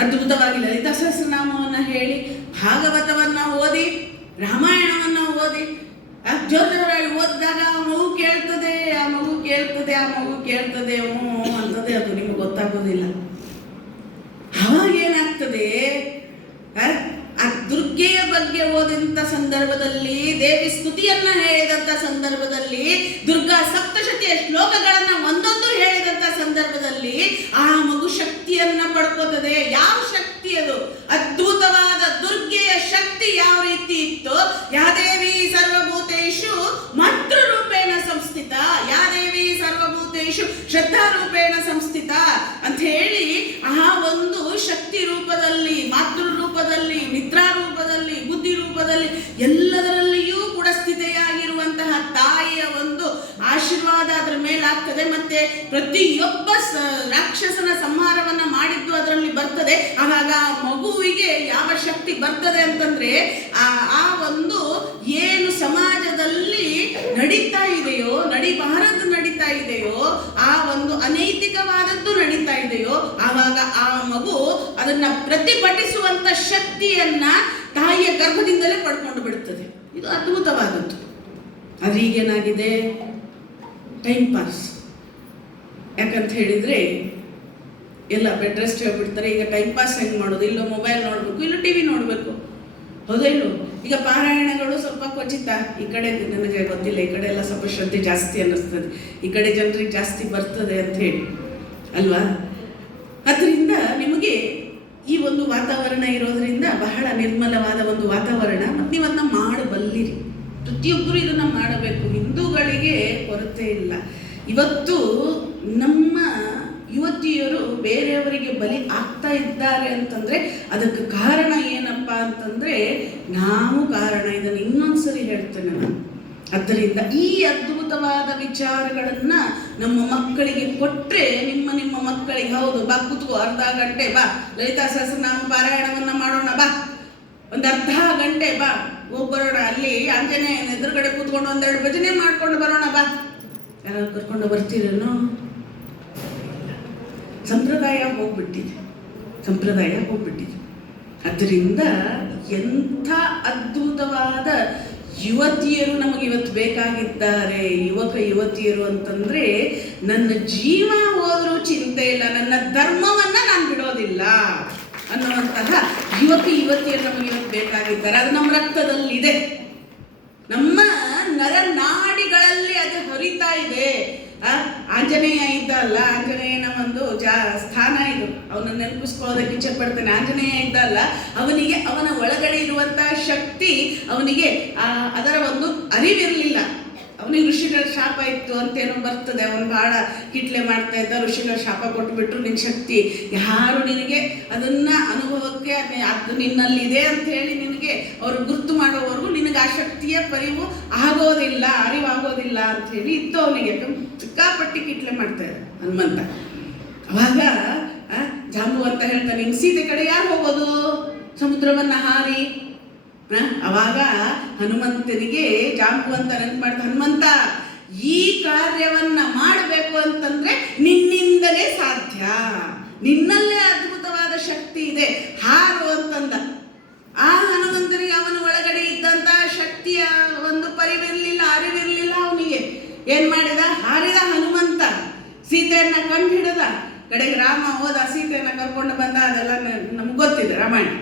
ಅದ್ಭುತವಾಗಿ ಲಲಿತಾ ಸಹಸ್ರನಾಮವನ್ನು ಹೇಳಿ, ಭಾಗವತವನ್ನ ಓದಿ, ರಾಮಾಯಣವನ್ನ ಓದಿ, ಜೋರಾಗಿ ಓದಿದಾಗ ಆ ಮಗು ಕೇಳ್ತದೆ, ಆ ಮಗು ಕೇಳ್ತದೆ, ಆ ಮಗು ಕೇಳ್ತದೆ ಅಂತದೆ. ಅದು ನಿಮಗೆ ಗೊತ್ತಾಗೋದಿಲ್ಲ. ಅವಾಗ ಏನಾಗ್ತದೆ? ಆ ದುರ್ಗೆಯ ಬಗ್ಗೆ ಓದಿದಂತ ಸಂದರ್ಭದಲ್ಲಿ, ದೇವಿ ಸ್ತುತಿಯನ್ನ ಹೇಳಿದಂತ ಸಂದರ್ಭದಲ್ಲಿ, ದುರ್ಗಾ ಸಪ್ತಶತಿಯ ಶ್ಲೋಕಗಳನ್ನ ಒಂದೊಂದು ಹೇಳಿದಂತ ಸಂದರ್ಭದಲ್ಲಿ ಆ ಮಗು ಶಕ್ತಿಯನ್ನ ಪಡ್ಕೋತದೆ. ಯಾವ ಶಕ್ತಿ ಅದು? ಅದ್ಭುತವಾದ ದುರ್ಗೆಯ ಶಕ್ತಿ ಯಾವ ರೀತಿ ಇತ್ತು? ಯಾದೇವಿ ಸರ್ವಭೂತೇಷು ಮಾತೃರೂಪೇಣ ಸಂಸ್ಥಿತ, ಯಾದೇವಿ ಸರ್ವಭೂತೇಷು ಶ್ರದ್ಧಾರೂಪೇಣ ಸಂಸ್ಥಿತ ಅಂತ ಹೇಳಿ ಆ ಒಂದು ಶಕ್ತಿ ರೂಪದಲ್ಲಿ, ಮಾತೃ ರೂಪದಲ್ಲಿ, ನಿದ್ರಾ ರೂಪದಲ್ಲಿ, ಬುದ್ಧಿ ರೂಪದಲ್ಲಿ, ಎಲ್ಲದರಲ್ಲಿಯೂ ಕೂಡ ಸ್ಥಿತೆಯಾಗಿರುವಂತಹ ತಾಯಿಯ ಒಂದು ಆಶೀರ್ವಾದ ಅದರ ಮೇಲಾಗ್ತದೆ. ಮತ್ತೆ ಪ್ರತಿಯೊಬ್ಬ ರಾಕ್ಷಸನ ಸಂಹಾರವನ್ನ ಮಾಡಿದ್ದು ಅದರಲ್ಲಿ ಬರ್ತದೆ. ಆವಾಗ ಆ ಮಗುವಿಗೆ ಯಾವ ಶಕ್ತಿ ಬರ್ತದೆ ಅಂತಂದ್ರೆ, ಆ ಒಂದು ಏನು ಸಮಾಜದಲ್ಲಿ ನಡೀತಾ ಇದೆಯೋ, ನಡಿಬಾರದು ನಡೀತಾ ಇದೆಯೋ, ಆ ಒಂದು ಅನೈತಿಕವಾದದ್ದು ನಡೀತಾ ಇದೆಯೋ, ಆವಾಗ ಆ ಮಗು ಅದನ್ನ ಪ್ರತಿಭಟಿಸುವಂತ ಶಕ್ತಿಯನ್ನ ತಾಯಿಯ ಗರ್ಭದಿಂದಲೇ ಪಡ್ಕೊಂಡು ಬಿಡುತ್ತದೆ. ಇದು ಅದ್ಭುತವಾದದ್ದು. ಆದ್ರೆ ಈಗೇನಾಗಿದೆ? Time pass. ಯಾಕಂತ ಹೇಳಿದ್ರೆ ಎಲ್ಲ ಬೆಡ್ ರೆಸ್ಟ್ ಹೇಳ್ಬಿಡ್ತಾರೆ. ಈಗ ಟೈಮ್ ಪಾಸ್ ಹೆಂಗೆ ಮಾಡೋದು? ಇಲ್ಲೋ ಮೊಬೈಲ್ ನೋಡ್ಬೇಕು, ಇಲ್ಲೋ ಟಿವಿ ನೋಡ್ಬೇಕು. ಹೌದಾ ಇಲ್ಲೋ? ಈಗ ಪಾರಾಯಣಗಳು ಸ್ವಲ್ಪ ಕ್ವಚಿತ. ಈ ಕಡೆ ನನಗೆ ಗೊತ್ತಿಲ್ಲ, ಈ ಕಡೆ ಎಲ್ಲ ಸ್ವಲ್ಪ ಶ್ರದ್ಧೆ ಜಾಸ್ತಿ ಅನ್ನಿಸ್ತದೆ, ಈ ಕಡೆ ಜನರಿಗೆ ಜಾಸ್ತಿ ಬರ್ತದೆ ಅಂತ ಹೇಳಿ ಅಲ್ವಾ? ಅದರಿಂದ ನಿಮಗೆ ಈ ಒಂದು ವಾತಾವರಣ ಇರೋದ್ರಿಂದ ಬಹಳ ನಿರ್ಮಲವಾದ ಒಂದು ವಾತಾವರಣ. ಮತ್ತು ನೀವು ಅದನ್ನ ಮಾಡಬಲ್ಲಿರಿ. ಪ್ರತಿಯೊಬ್ಬರು ಇದನ್ನ ಮಾಡಬೇಕು. ಹಿಂದೂಗಳಿಗೆ ಕೊರತೆ ಇಲ್ಲ. ಇವತ್ತು ನಮ್ಮ ಯುವತಿಯರು ಬೇರೆಯವರಿಗೆ ಬಲಿ ಆಗ್ತಾ ಇದ್ದಾರೆ ಅಂತಂದ್ರೆ ಅದಕ್ಕೆ ಕಾರಣ ಏನಪ್ಪ ಅಂತಂದ್ರೆ ನಾವು ಕಾರಣ. ಇದನ್ನು ಇನ್ನೊಂದ್ಸರಿ ಹೇಳ್ತೇನೆ ನಾನು. ಆದ್ದರಿಂದ ಈ ಅದ್ಭುತವಾದ ವಿಚಾರಗಳನ್ನ ನಮ್ಮ ಮಕ್ಕಳಿಗೆ ಕೊಟ್ರೆ, ನಿಮ್ಮ ಮಕ್ಕಳಿಗೆ ಹೌದು ಬಾ ಕೂತ್ಕೋ, ಅರ್ಧ ಗಂಟೆ ಬಾ ಲಲಿತಾ ಸಹಸ್ರನಾಮ ಪಾರಾಯಣವನ್ನ ಮಾಡೋಣ, ಬಾ ಒಂದು ಅರ್ಧ ಗಂಟೆ ಬಾ ಹೋಗಿ ಬರೋಣ, ಅಲ್ಲಿ ಆಂಜನೇಯನ ಎದುರುಗಡೆ ಕೂತ್ಕೊಂಡು ಒಂದೆರಡು ಭಜನೆ ಮಾಡ್ಕೊಂಡು ಬರೋಣ, ಬಾ. ಯಾರು ಕರ್ಕೊಂಡು ಬರ್ತೀರೇನೋ? ಸಂಪ್ರದಾಯ ಹೋಗ್ಬಿಟ್ಟಿದೆ. ಅದರಿಂದ ಎಂಥ ಅದ್ಭುತವಾದ ಯುವತಿಯರು ನಮಗೆ ಇವತ್ತು ಬೇಕಾಗಿದ್ದಾರೆ. ಯುವತಿಯರು ಅಂತಂದ್ರೆ ನನ್ನ ಜೀವ ಹೋದ್ರೂ ಚಿಂತೆ ಇಲ್ಲ, ನನ್ನ ಧರ್ಮವನ್ನ ನಾನು ಬಿಡೋದಿಲ್ಲ ಅನ್ನುವಂತಹ ಯುವತಿಯರು ನಮಗೆ ಇವತ್ತು ಬೇಕಾಗಿದ್ದಾರೆ. ಅದು ನಮ್ಮ ರಕ್ತದಲ್ಲಿದೆ, ನಮ್ಮ ನರನಾಡಿಗಳಲ್ಲಿ ಅದು ಹರಿತಾ ಇದೆ. ಆಂಜನೇಯ ಇದ್ದಲ್ಲ, ಆಂಜನೇಯನ ಒಂದು ಸ್ಥಾನ ಇದು, ಅವನನ್ನು ನೆನಪಿಸ್ಕೊಳ್ಳೋದಕ್ಕೆ ಇಚ್ಛೆ ಪಡ್ತಾನೆ. ಆಂಜನೇಯ ಇದ್ದಲ್ಲ, ಅವನಿಗೆ ಅವನ ಒಳಗಡೆ ಇರುವಂತಹ ಶಕ್ತಿ ಅವನಿಗೆ ಅದರ ಒಂದು ಅರಿವಿರಲಿಲ್ಲ. ಅವನಿಗೆ ಋಷಿಗಳ ಶಾಪ ಇತ್ತು ಅಂತೇನೋ ಬರ್ತದೆ. ಅವನು ಬಹಳ ಕಿಟ್ಲೆ ಮಾಡ್ತಾ ಇದ್ದ, ಋಷಿಗಳ ಶಾಪ ಕೊಟ್ಟುಬಿಟ್ರು, ನಿನ್ನ ಶಕ್ತಿ ಯಾರು ನಿನಗೆ ಅದನ್ನ ಅನುಭವಕ್ಕೆ ಮಾಡೋದಕ್ಕೆ ಅದು ನಿನ್ನಲ್ಲಿದೆ ಅಂತ ಹೇಳಿ ನಿನಗೆ ಅವರು ಗುರುತು ಮಾಡೋವರೆಗೂ ನಿನಗೆ ಆ ಶಕ್ತಿಯ ಪರಿವು ಆಗೋದಿಲ್ಲ, ಅರಿವಾಗೋದಿಲ್ಲ ಅಂತ ಹೇಳಿ ಇತ್ತು ಅವನಿಗೆ. ಸಿಕ್ಕಾಪಟ್ಟಿ ಕಿಟ್ಲೆ ಮಾಡ್ತಾರೆ ಹನುಮಂತ. ಅವಾಗ ಜಾಂಬುವಂತ ಹೇಳ್ತಾನೆ, ನಿನ್ ಸೀತೆ ಕಡೆ ಯಾರು ಹೋಗೋದು, ಸಮುದ್ರವನ್ನ ಹಾರಿ. ಅವಾಗ ಹನುಮಂತನಿಗೆ ಜಾಂಬುವಂತ ನೆನಪು ಮಾಡ್ತಾ, ಹನುಮಂತ ಈ ಕಾರ್ಯವನ್ನ ಮಾಡಬೇಕು ಅಂತಂದ್ರೆ ನಿನ್ನಿಂದಲೇ ಸಾಧ್ಯ, ನಿನ್ನಲ್ಲೇ ಅದ್ಭುತವಾದ ಶಕ್ತಿ ಇದೆ, ಹಾರು ಅಂತಂದ. ಆ ಹನುಮಂತನಿಗೆ ಅವನ ಒಳಗಡೆ ಇದ್ದಂತ ಶಕ್ತಿಯ ಒಂದು ಪರಿವಿರ್ಲಿಲ್ಲ, ಅರಿವಿರ್ಲಿಲ್ಲ. ಅವನಿಗೆ ಏನ್ ಮಾಡಿದ, ಹಾರಿದ ಹನುಮಂತ, ಸೀತೆಯನ್ನ ಕಂಡು ಹಿಡಿದ. ಕಡೆಗೆ ರಾಮ ಹೋದ, ಸೀತೆಯನ್ನ ಕರ್ಕೊಂಡು ಬಂದ. ಅದೆಲ್ಲ ನಮ್ಗೆ ಗೊತ್ತಿದೆ ರಾಮಾಯಣ.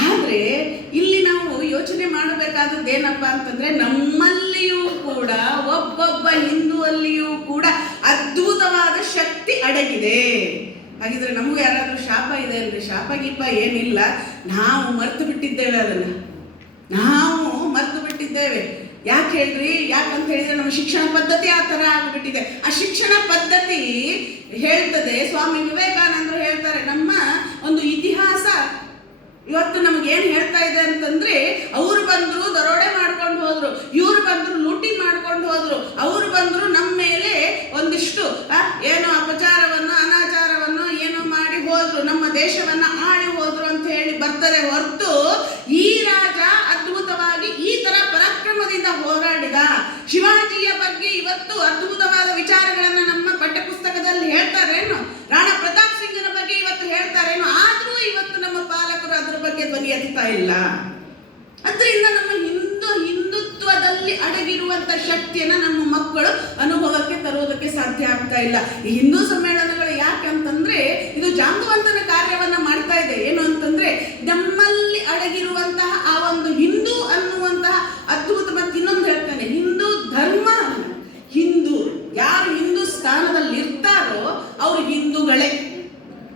ಆದ್ರೆ ಇಲ್ಲಿ ನಾವು ಯೋಚನೆ ಮಾಡಬೇಕಾದದ್ದು ಏನಪ್ಪಾ ಅಂತಂದ್ರೆ, ನಮ್ಮಲ್ಲಿಯೂ ಕೂಡ ಒಬ್ಬೊಬ್ಬ ಹಿಂದೂವಲ್ಲಿಯೂ ಕೂಡ ಅದ್ಭುತವಾದ ಶಕ್ತಿ ಅಡಗಿದೆ. ಹಾಗಿದ್ರೆ ನಮಗೂ ಯಾರಾದ್ರೂ ಶಾಪ ಇದೆ ಅಲ್ರಿ? ಶಾಪ ಗೀಪ ಏನಿಲ್ಲ, ನಾವು ಮರ್ತು ಬಿಟ್ಟಿದ್ದೇವೆ, ಅದನ್ನ ನಾವು ಮರ್ತು ಬಿಟ್ಟಿದ್ದೇವೆ. ಯಾಕೆ ಹೇಳ್ರಿ? ಯಾಕಂತ ಹೇಳಿದ್ರೆ ನಮ್ಮ ಶಿಕ್ಷಣ ಪದ್ಧತಿ ಆ ತರ ಆಗ್ಬಿಟ್ಟಿದೆ. ಆ ಶಿಕ್ಷಣ ಪದ್ಧತಿ ಹೇಳ್ತದೆ, ಸ್ವಾಮಿ ವಿವೇಕಾನಂದರು ಹೇಳ್ತಾರೆ, ನಮ್ಮ ಒಂದು ಇತಿಹಾಸ ಇವತ್ತು ನಮಗೇನು ಹೇಳ್ತಾ ಇದೆ ಅಂತಂದ್ರೆ, ಅವ್ರು ಬಂದ್ರು ದರೋಡೆ ಮಾಡ್ಕೊಂಡು ಹೋದ್ರು, ಇವ್ರು ಬಂದ್ರು ಲೂಟಿ ಮಾಡ್ಕೊಂಡು ಹೋದ್ರು, ಅವ್ರು ಬಂದ್ರು ನಮ್ಮ ಮೇಲೆ ಒಂದಿಷ್ಟು ಏನೋ ಅಪಚಾರವನ್ನು ಅನಾಚಾರವನ್ನು ಏನೋ ಮಾಡಿ ಹೋದ್ರು, ನಮ್ಮ ದೇಶವನ್ನ ಆಳಿ ಹೋದ್ರು ಅಂತ ಹೇಳಿ ಬರ್ತದೆ ಹೊರತು, ಈ ರಾಜ ಅದ್ಭುತವಾಗಿ ಈ ತರ ಪರಾಕ್ರಮದಿಂದ ಹೋರಾಡಿದ. ಶಿವಾಜಿಯ ಬಗ್ಗೆ ಇವತ್ತು ಅದ್ಭುತವಾದ ವಿಚಾರಗಳನ್ನ ನಮ್ಮ ಪಠ್ಯ ಪುಸ್ತಕದಲ್ಲಿ ಹೇಳ್ತಾರೇನು? ರಾಣಾ ಪ್ರತಾಪ್ ಸಿಂಗನ ಬಗ್ಗೆ ಇವತ್ತು ಹೇಳ್ತಾರೇನು? ಆದ್ರೂ ಇವತ್ತು ನಮ್ಮ ಪಾಲಕರು ಅದ್ರ ಬಗ್ಗೆ ಧ್ವನಿ ಎತ್ತಾ ಇಲ್ಲ. ಅದರಿಂದ ನಮ್ಮ ಹಿಂದುತ್ವದಲ್ಲಿ ಅಡಗಿರುವಂತ ಶಕ್ತಿಯನ್ನ ನಮ್ಮ ಮಕ್ಕಳು ಅನುಭವಕ್ಕೆ ತರುವುದಕ್ಕೆ ಸಾಧ್ಯ ಆಗ್ತಾ ಇಲ್ಲ. ಈ ಹಿಂದೂ ಸಮ್ಮೇಳನಗಳು ಯಾಕೆ ಅಂತಂದ್ರೆ, ಇದು ಜಾಂಬುವಂತನ ಕಾರ್ಯವನ್ನ ಮಾಡ್ತಾ ಇದೆ. ಏನು ಅಂತಂದ್ರೆ, ನಮ್ಮಲ್ಲಿ ಅಡಗಿರುವಂತಹ ಆ ಒಂದು ಹಿಂದೂ ಅನ್ನುವಂತಹ ಅದ್ಭುತ. ಮತ್ತೆ ಇನ್ನೊಂದು ಹೇಳ್ತಾನೆ, ಹಿಂದೂ ಧರ್ಮ, ಹಿಂದೂ ಯಾರು ಹಿಂದೂ ಸ್ಥಾನದಲ್ಲಿ ಇರ್ತಾರೋ ಅವರು ಹಿಂದೂಗಳೇ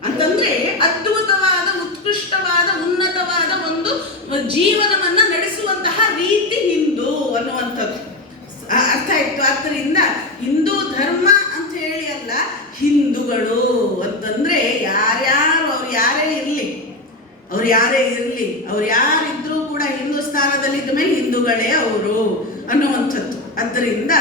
ಅಂತಂದ್ರೆ, ಅದ್ಭುತವಾದ ಉತ್ಕೃಷ್ಟವಾದ ಉನ್ನತವಾದ ಒಂದು ಜೀವನವನ್ನ ನಡೆಸುವಂತಹ ರೀತಿ ಹಿಂದೂ ಅನ್ನುವಂಥದ್ದು. ಅರ್ಥ ಆಯ್ತು? ಆದ್ದರಿಂದ ಹಿಂದೂ ಧರ್ಮ ಅಂತ ಹೇಳಿ ಅಲ್ಲ, ಹಿಂದೂಗಳು ಅಂತಂದ್ರೆ ಯಾರ್ಯಾರು, ಅವ್ರು ಯಾರೇ ಇರ್ಲಿ, ಅವ್ರು ಯಾರಿದ್ರೂ ಕೂಡ ಹಿಂದೂಸ್ಥಾನದಲ್ಲಿ ಇದ್ದ ಮೇಲೆ ಹಿಂದೂಗಳೇ ಅವರು ಅನ್ನುವಂಥದ್ದು. ಆದ್ದರಿಂದ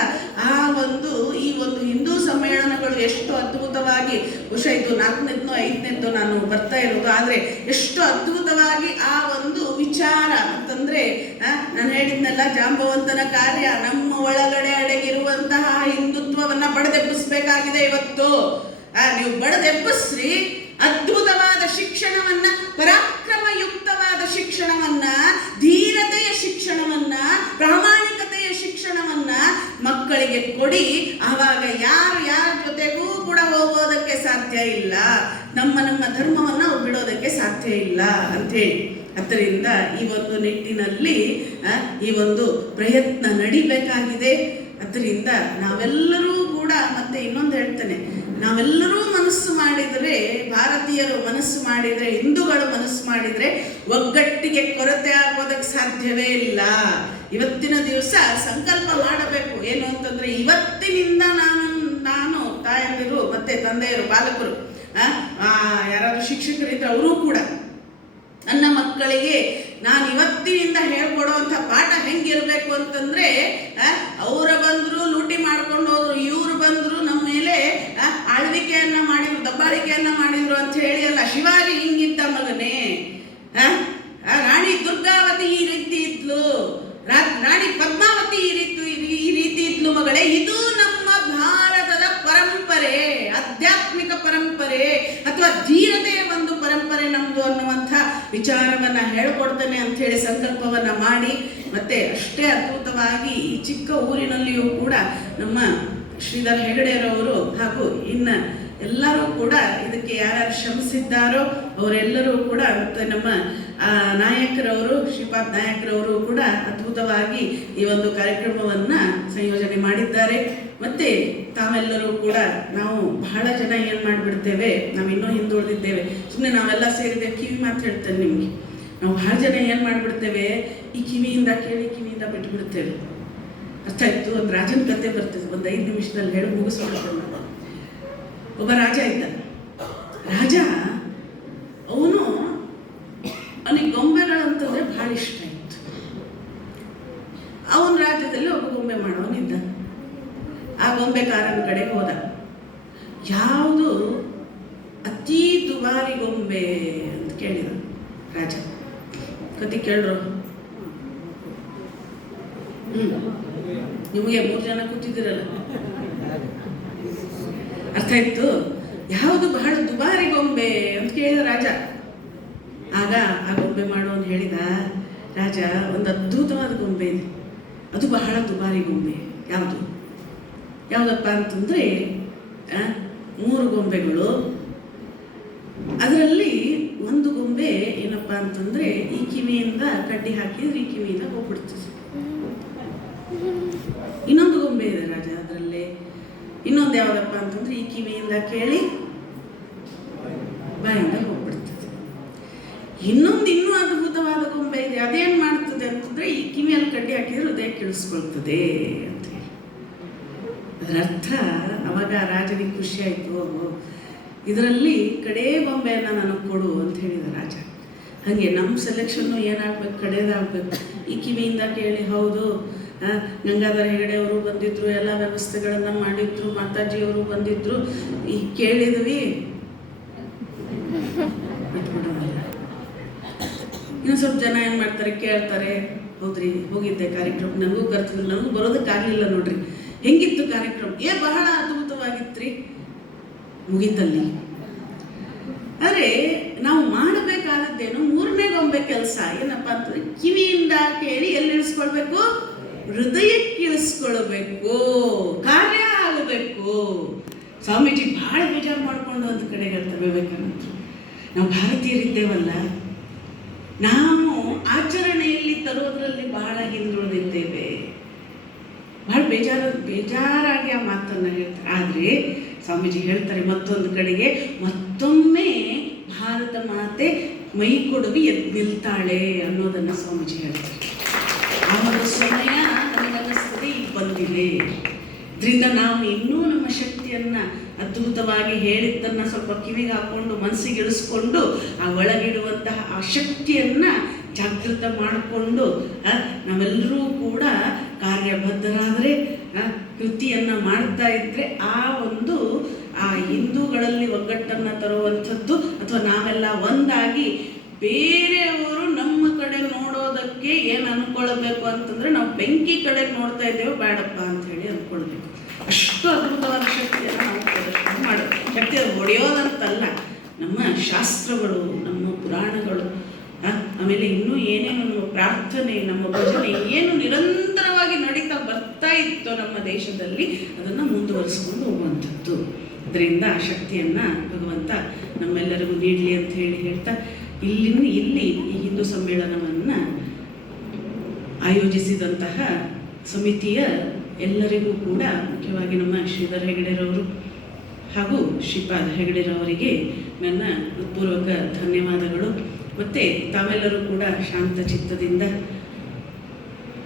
ಈ ಒಂದು ಹಿಂದೂ ಸಮ್ಮೇಳನಗಳು ಎಷ್ಟು ಅದ್ಭುತವಾಗಿ, ಬಹುಶಃ ಇದು 4ನೇದೋ 5ನೇದೋ ನಾನು ಬರ್ತಾ ಇರೋದು, ಆದ್ರೆ ಎಷ್ಟು ಅದ್ಭುತವಾಗಿ ಆ ಒಂದು ವಿಚಾರ ಅಂತಂದ್ರೆ, ನಾನು ಹೇಳಿದ್ನೆಲ್ಲ, ಜಾಂಬವಂತನ ಕಾರ್ಯ ನಮ್ಮ ಒಳಗಡೆ ಅಡಗಿರುವಂತಹ ಹಿಂದುತ್ವವನ್ನ ಬಡದೆಬ್ಬಿಸ್ಬೇಕಾಗಿದೆ ಇವತ್ತು. ನೀವು ಬಡದೆಬ್ಬಿಸ್ರಿ. ಅದ್ಭುತವಾದ ಶಿಕ್ಷಣವನ್ನ, ಪರಾಕ್ರಮಯುಕ್ತವಾದ ಶಿಕ್ಷಣವನ್ನ, ಧೀರತೆಯ ಶಿಕ್ಷಣವನ್ನ, ಪ್ರಾಮಾಣಿಕತೆಯ ಶಿಕ್ಷಣವನ್ನ ಮಕ್ಕಳಿಗೆ ಕೊಡಿ. ಆವಾಗ ಯಾರ ಜೊತೆಗೂ ಕೂಡ ಹೋಗೋದಕ್ಕೆ ಸಾಧ್ಯ ಇಲ್ಲ, ನಮ್ಮ ಧರ್ಮವನ್ನ ಅವ್ರು ಬಿಡೋದಕ್ಕೆ ಸಾಧ್ಯ ಇಲ್ಲ ಅಂತೇಳಿ. ಅದರಿಂದ ಈ ಒಂದು ನಿಟ್ಟಿನಲ್ಲಿ ಈ ಒಂದು ಪ್ರಯತ್ನ ನಡಿಬೇಕಾಗಿದೆ. ಅದರಿಂದ ನಾವೆಲ್ಲರೂ ಕೂಡ, ಮತ್ತೆ ಇನ್ನೊಂದು ಹೇಳ್ತೇನೆ, ನಾವೆಲ್ಲರೂ ಮನಸ್ಸು ಮಾಡಿದರೆ, ಭಾರತೀಯರು ಮನಸ್ಸು ಮಾಡಿದರೆ, ಹಿಂದೂಗಳು ಮನಸ್ಸು ಮಾಡಿದರೆ ಒಗ್ಗಟ್ಟಿಗೆ ಕೊರತೆ ಆಗೋದಕ್ಕೆ ಸಾಧ್ಯವೇ ಇಲ್ಲ. ಇವತ್ತಿನ ದಿವಸ ಸಂಕಲ್ಪ ಮಾಡಬೇಕು. ಏನು ಅಂತಂದ್ರೆ, ಇವತ್ತಿನಿಂದ ನಾನು ತಾಯಂದಿರು ಮತ್ತೆ ತಂದೆಯರು, ಪಾಲಕರು, ಯಾರಾದ್ರೂ ಶಿಕ್ಷಕರಿದ್ರೆ ಅವರು ಕೂಡ ನನ್ನ ಮಕ್ಕಳಿಗೆ ನಾನು ಇವತ್ತಿನಿಂದ ಹೇಳ್ಕೊಡುವಂಥ ಪಾಠ ಹೆಂಗಿರ್ಬೇಕು ಅಂತಂದ್ರೆ, ಅವರ ಬಂದ್ರು ಲೂಟಿ ಮಾಡ್ಕೊಂಡು ಹೋದ್ರು, ಇವ್ರು ಬಂದ್ರು ನಮ್ಮ ಮೇಲೆ ಆಳ್ವಿಕೆಯನ್ನ ಮಾಡಿದ್ರು, ದಬ್ಬಾಳಿಕೆಯನ್ನ ಮಾಡಿದ್ರು ಅಂತ ಹೇಳಿ ಅಲ್ಲ. ಶಿವಾಜಿ ಹಿಂಗಿದ್ದ ಮಗನೇ, ರಾಣಿ ದುರ್ಗಾವತಿ ಈ ರೀತಿ ಇದ್ಲು, ರಾಣಿ ಪದ್ಮಾವತಿ ಈ ರೀತಿ ಇದ್ಲು ಮಗಳೇ. ಇದು ನಮ್ಮ ಭಾರತದ ಪರಂಪರೆ, ಆಧ್ಯಾತ್ಮಿಕ ಪರಂಪರೆ ಅಥವಾ ಧೀರತೆಯ ಒಂದು ಪರಂಪರೆ ನಮ್ದು ಅನ್ನುವಂಥ ವಿಚಾರವನ್ನ ಹೇಳ್ಕೊಡ್ತೇನೆ ಅಂತ ಹೇಳಿ ಸಂಕಲ್ಪವನ್ನ ಮಾಡಿ, ಮತ್ತೆ ಅಷ್ಟೇ ಅದ್ಭುತವಾಗಿ ಈ ಚಿಕ್ಕ ಊರಿನಲ್ಲಿಯೂ ಕೂಡ ನಮ್ಮ ಶ್ರೀಧರ್ ಹೆಗಡೆಯರವರು ಹಾಗೂ ಇನ್ನ ಎಲ್ಲರೂ ಕೂಡ ಇದಕ್ಕೆ ಯಾರ್ಯಾರು ಶ್ರಮಿಸಿದ್ದಾರೋ ಅವರೆಲ್ಲರೂ ಕೂಡ, ಮತ್ತೆ ನಮ್ಮ ನಾಯಕರವರು, ಶ್ರೀಪಾದ್ ನಾಯಕರವರು ಕೂಡ ಅದ್ಭುತವಾಗಿ ಈ ಒಂದು ಕಾರ್ಯಕ್ರಮವನ್ನ ಸಂಯೋಜನೆ ಮಾಡಿದ್ದಾರೆ. ಮತ್ತೆ ತಾವೆಲ್ಲರೂ ಕೂಡ, ನಾವು ಬಹಳ ಜನ ಏನು ಮಾಡಿಬಿಡ್ತೇವೆ, ನಾವು ಇನ್ನೂ ಹಿಂದುಳಿದಿದ್ದೇವೆ. ಸುಮ್ಮನೆ ನಾವೆಲ್ಲ ಸೇರಿದ್ದೇವೆ, ಕಿವಿ ಮಾತು ಹೇಳ್ತೇನೆ ನಿಮಗೆ. ನಾವು ಬಹಳ ಜನ ಏನು ಮಾಡಿಬಿಡ್ತೇವೆ, ಈ ಕಿವಿಯಿಂದ ಕೇಳಿ ಕಿವಿಯಿಂದ ಬಿಟ್ಟುಬಿಡ್ತೇವೆ. ಅರ್ಥ ಆಯ್ತು? ಒಂದು ರಾಜನ ಕತೆ ಬರ್ತದೆ, ಒಂದು 5 ನಿಮಿಷದಲ್ಲಿ ಹೇಳಿ ಮುಗಿಸ್ಬಿಡ್ತೇವೆ ನಾವು. ಒಬ್ಬ ರಾಜ ಇದ್ದ. ರಾಜ ಅವನು ಅವನ ರಾಜ್ಯದಲ್ಲಿ ಒಬ್ಬ ಗೊಂಬೆ ಮಾಡೋನಿದ್ದ. ಆ ಗೊಂಬೆಕಾರನ ಕಡೆಗೆ ಹೋದ. ಯಾವುದು ಅತೀ ದುಬಾರಿ ಗೊಂಬೆ ಅಂತ ಕೇಳಿದ ರಾಜ. ಕತಿ ಕೇಳ್ರು. ನಿಮಗೆ 3 ಜನ ಕೂತಿದ್ದೀರಲ್ಲ, ಅರ್ಥ ಆಯ್ತು. ಯಾವುದು ಬಹಳ ದುಬಾರಿ ಗೊಂಬೆ ಅಂತ ಕೇಳಿದ ರಾಜ. ಆಗ ಆ ಗೊಂಬೆ ಮಾಡೋನು ಹೇಳಿದ, ರಾಜ, ಒಂದು ಅದ್ಭುತವಾದ ಗೊಂಬೆ ಇದೆ, ಅದು ಬಹಳ ದುಬಾರಿ ಗೊಂಬೆ. ಯಾವುದಪ್ಪ ಅಂತಂದ್ರೆ 3 ಗೊಂಬೆಗಳು. ಅದರಲ್ಲಿ ಒಂದು ಗೊಂಬೆ ಏನಪ್ಪ ಅಂತಂದ್ರೆ ಈ ಕಿವಿಯಿಂದ ಕಡ್ಡಿ ಹಾಕಿದ್ರೆ ಈ ಕಿವಿಯಿಂದ ಹೋಗ್ಬಿಡ್ತದೆ. ಇನ್ನೊಂದು ಗೊಂಬೆ ಇದೆ ರಾಜ, ಅದರಲ್ಲೇ ಇನ್ನೊಂದು ಯಾವುದಪ್ಪ ಅಂತಂದ್ರೆ ಈ ಕಿವಿಯಿಂದ ಕೇಳಿ ಬಾಯಿಂದ ಹೋಗ್ಬಿಡ್ತದೆ. ಇನ್ನೂ ಅದ್ಭುತವಾದ ಗೊಂಬೆ ಇದೆ, ಅದೇನ್ ಮಾಡ್ತದೆ ಅಂತಂದ್ರೆ ಈ ಕಿವಿಯಲ್ಲಿ ಕಡ್ಡಿ ಹಾಕಿದ್ರೆ ಹೃದಯ ಕೇಳಿಸ್ಕೊಳ್ತದೆ ಅಂತ ಹೇಳಿ. ಅದರ ಅರ್ಥ ಅವಾಗ ರಾಜನಿಗೆ ಖುಷಿ ಆಯ್ತು. ಇದರಲ್ಲಿ ಕಡೇ ಗೊಂಬೆಯನ್ನ ನನಗೆ ಕೊಡು ಅಂತ ಹೇಳಿದ ರಾಜ. ಹಾಗೆ ನಮ್ಮ ಸೆಲೆಕ್ಷನ್ನು ಏನಾಗ್ಬೇಕು, ಕಡೆಯದಾಗಬೇಕು. ಈ ಕಿವಿಯಿಂದ ಕೇಳಿ, ಹೌದು ಗಂಗಾಧರ ಹೆಗಡೆ ಅವರು ಬಂದಿದ್ರು, ಎಲ್ಲ ವ್ಯವಸ್ಥೆಗಳನ್ನ ಮಾಡಿದ್ರು, ಮಾತಾಜಿಯವರು ಬಂದಿದ್ರು, ಈಗ ಕೇಳಿದ್ವಿ ಬಿಟ್ಬಿಡೋದಲ್ಲ. ಇನ್ನು ಸ್ವಲ್ಪ ಜನ ಏನು ಮಾಡ್ತಾರೆ, ಕೇಳ್ತಾರೆ, ಹೌದ್ರಿ ಹೋಗಿದ್ದೆ ಕಾರ್ಯಕ್ರಮ, ನನಗೂ ಕರ್ತಿದ್ರು, ನನಗೂ ಬರೋದಕ್ಕಾಗಲಿಲ್ಲ ನೋಡ್ರಿ, ಹೆಂಗಿತ್ತು ಕಾರ್ಯಕ್ರಮ? ಬಹಳ ಅದ್ಭುತವಾಗಿತ್ರಿ, ಮುಗಿತಲ್ಲಿ. ಆದರೆ ನಾವು ಮಾಡಬೇಕಾದದ್ದೇನು, 3ನೇ ಗೊಂಬೆ ಕೆಲಸ ಏನಪ್ಪ ಅಂತಂದ್ರೆ ಕಿವಿಯಿಂದ ಕೇಳಿ ಎಲ್ಲಿ ಇಳಿಸ್ಕೊಳ್ಬೇಕು, ಹೃದಯಕ್ಕೆ ಇಳಿಸ್ಕೊಳ್ಬೇಕು, ಕಾರ್ಯ ಆಗಬೇಕು. ಸ್ವಾಮೀಜಿ ಬಹಳ ಬೇಜಾರು ಮಾಡಿಕೊಂಡು ಒಂದು ಕಡೆ ಹೇಳ್ತಾರೆ ವಿವೇಕಾನಂದರು, ನಾವು ಭಾರತೀಯರಿದ್ದೇವಲ್ಲ, ನಾವು ಆಚರಣೆಯಲ್ಲಿ ತರೋದ್ರಲ್ಲಿ ಬಹಳ ಹಿಂದುಳಿದಿದ್ದೇವೆ. ಬಹಳ ಬೇಜಾರಾಗಿ ಆ ಮಾತನ್ನು ಹೇಳ್ತಾರೆ. ಆದರೆ ಸ್ವಾಮೀಜಿ ಹೇಳ್ತಾರೆ ಮತ್ತೊಂದು ಕಡೆಗೆ, ಮತ್ತೊಮ್ಮೆ ಭಾರತ ಮಾತೆ ಮೈ ಕೊಡುಗೆ ಎದ್ದು ನಿಲ್ತಾಳೆ ಅನ್ನೋದನ್ನು ಸ್ವಾಮೀಜಿ ಹೇಳ್ತಾರೆ. ಆ ಒಂದು ಸಮಯ ನನಗನ್ನಿಸ್ತದೆ ಈಗ ಬಂದಿದೆ. ಇದರಿಂದ ನಾವು ಇನ್ನೂ ನಮ್ಮ ಶಕ್ತಿಯನ್ನ ಅದ್ಭುತವಾಗಿ ಹೇಳಿದ್ದನ್ನ ಸ್ವಲ್ಪ ಕಿವಿಗೆ ಹಾಕೊಂಡು ಮನಸ್ಸಿಗೆ ಇಳಿಸ್ಕೊಂಡು ಆ ಒಳಗಿಡುವಂತಹ ಆ ಶಕ್ತಿಯನ್ನ ಜಾಗೃತ ಮಾಡಿಕೊಂಡು ನಾವೆಲ್ಲರೂ ಕೂಡ ಕಾರ್ಯಬದ್ಧರಾದರೆ, ಕೃತಿಯನ್ನ ಮಾಡ್ತಾ ಇದ್ರೆ ಆ ಹಿಂದೂಗಳಲ್ಲಿ ಒಗ್ಗಟ್ಟನ್ನು ತರುವಂಥದ್ದು, ಅಥವಾ ನಾವೆಲ್ಲ ಒಂದಾಗಿ ಬೇರೆಯವರು ನಮ್ಮ ಕಡೆ ನೋಡೋದಕ್ಕೆ ಏನು ಅನ್ಕೊಳ್ಬೇಕು ಅಂತಂದ್ರೆ ನಾವು ಬೆಂಕಿ ಕಡೆ ನೋಡ್ತಾ ಇದ್ದೇವೆ ಬೇಡಪ್ಪ ಅಂತ ಹೇಳಿ ಅನ್ಕೊಳ್ಬೇಕು. ಅಷ್ಟು ಅದ್ಭುತವಾದ ಶಕ್ತಿಯನ್ನು ನಾವು ಪ್ರದರ್ಶನ ಮಾಡೋದು. ಶಕ್ತಿ ಹೊಡೆಯೋದಂತಲ್ಲ, ನಮ್ಮ ಶಾಸ್ತ್ರಗಳು, ನಮ್ಮ ಪುರಾಣಗಳು, ಆಮೇಲೆ ಇನ್ನೂ ಏನೇನು ನಮ್ಮ ಪ್ರಾರ್ಥನೆ, ನಮ್ಮ ಭಜನೆ ಏನು ನಿರಂತರವಾಗಿ ನಡೀತಾ ಬರ್ತಾ ಇತ್ತು ನಮ್ಮ ದೇಶದಲ್ಲಿ, ಅದನ್ನು ಮುಂದುವರಿಸ್ಕೊಂಡು ಹೋಗುವಂಥದ್ದು. ಅದರಿಂದ ಆ ಶಕ್ತಿಯನ್ನು ಭಗವಂತ ನಮ್ಮೆಲ್ಲರಿಗೂ ನೀಡಲಿ ಅಂತ ಹೇಳ್ತಾ ಇಲ್ಲಿ ಈ ಹಿಂದೂ ಸಮ್ಮೇಳನವನ್ನು ಆಯೋಜಿಸಿದಂತಹ ಸಮಿತಿಯ ಎಲ್ಲರಿಗೂ ಕೂಡ, ಮುಖ್ಯವಾಗಿ ನಮ್ಮ ಶ್ರೀಧರ ಹೆಗಡೆರವರು ಹಾಗೂ ಶ್ರೀಪಾದ ಹೆಗಡೆರವರಿಗೆ ನನ್ನ ಹೃತ್ಪೂರ್ವಕ ಧನ್ಯವಾದಗಳು. ಮತ್ತು ತಾವೆಲ್ಲರೂ ಕೂಡ ಶಾಂತ ಚಿತ್ತದಿಂದ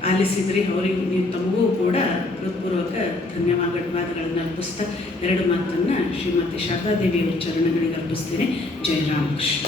ಆಲಿಸಿದ್ರಿ, ಅವರಿಗೆ ತಮಗೂ ಕೂಡ ಹೃತ್ಪೂರ್ವಕ ಧನ್ಯವಾದಗಳನ್ನು ಅರ್ಪಿಸ್ತಾ 2 ಮಾತನ್ನು ಶ್ರೀಮತಿ ಶಾರದಾದೇವಿಯವರ ಚರಣಗಳಿಗೆ ಅರ್ಪಿಸ್ತೇನೆ. ಜಯ ರಾಮಕೃಷ್ಣ.